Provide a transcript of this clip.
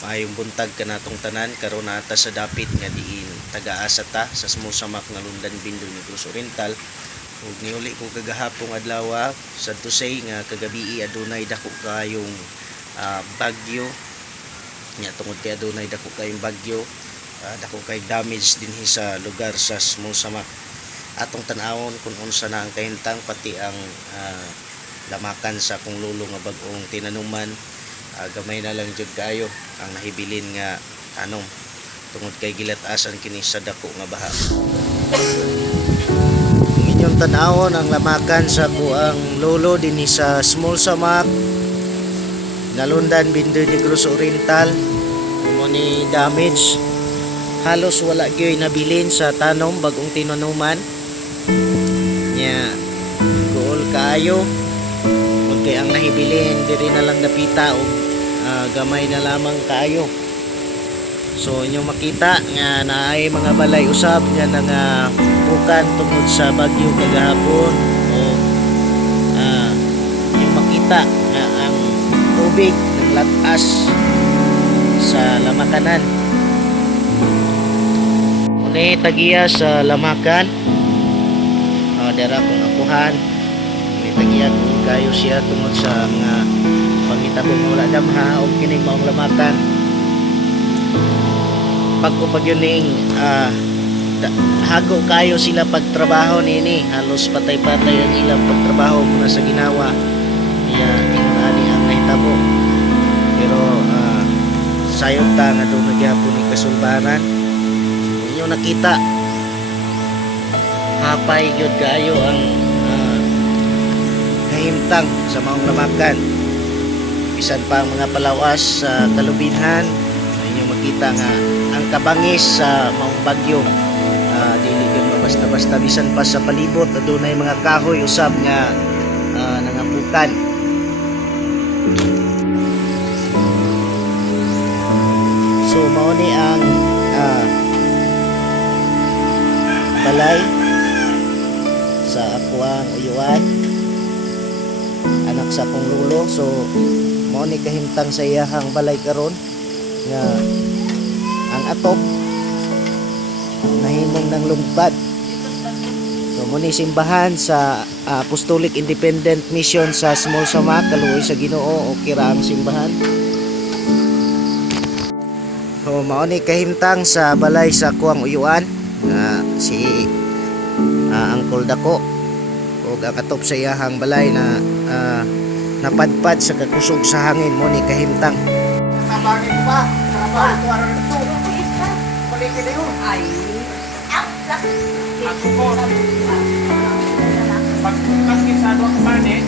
Maayong buntag kanatong tanan karon ata sa dapit nga diin taga-asa ta sa Smosamak nga Lundan Bindol Negros Oriental. Ug niuli ko kagahapong adlaw sa Tusay nga kagabi adunay dako kayong bagyo. Nya tungod kay adunay dako kayong bagyo, dako kay damage dinhi sa lugar sa Smosamak. Atong tan-awon kung unsa na ang kahintang pati ang lamakan sa kung lulo nga bag-ong tinanuman. Gamay na lang jud kayo ang nahibilin nga tanom tungod kay gilatasan kini sa dako nga baha. Ang inyong tan-awon ang lamakan sa kuang lulo dinhi sa Smosamak nga Lundan Bindol Negros Oriental. Mo ni damage, halos wala gyud nabilin sa tanom bag-ong tinanuman. Nya gool kayo kay ang nahibilin diri na lang napita og gamay na lamang kayo. So inyo makita nga naay mga balay usab nga bukan tungod sa bagyo kagahapon o inyo makita nga ang tubig naglatas sa lamakanan. Muna tagiya sa lamakan, dara kong akuhan tagiya kayo siya tungod sa mga pangitabong wala damha o kining maong lamakan. Pag yun hago kayo sila pagtrabaho nini, halos patay-patay ang ilang pagtrabaho muna sa ginawa niya ingon ani ang nahitabo. Pero sayot ta nga doon nagyapon ni kasulbaran. Inyo nakita hapay gyud kayo ang himtang sa maong lamakan, bisan pa ang mga palawas sa kalubinhan. Inyo makita nga ang kabangis sa maong bagyo, dili gyud basta-basta, bisan pa sa palibot adunay mga kahoy usab nga nangapukan. So mao ni ang balay sa akuang uyuan, anak sa akong lulo. So mao ni kahimtang sa iyahang balay karon nga ang atop nahimong ng lungpad. So mao ni simbahan sa Apostolic Independent Mission sa Smosamak, kaluoy sa Ginoo o kiraang simbahan. So mao ni kahimtang sa balay sa kuang uyuan nga si Angkol Dako o ang atop sa iyahang balay na napadpad sa kakusog sa hangin. Mo ni kahimtang sabangin ko ba sabangin ko aron ito balik na yun ay ako po pagbukas sa doon kapanin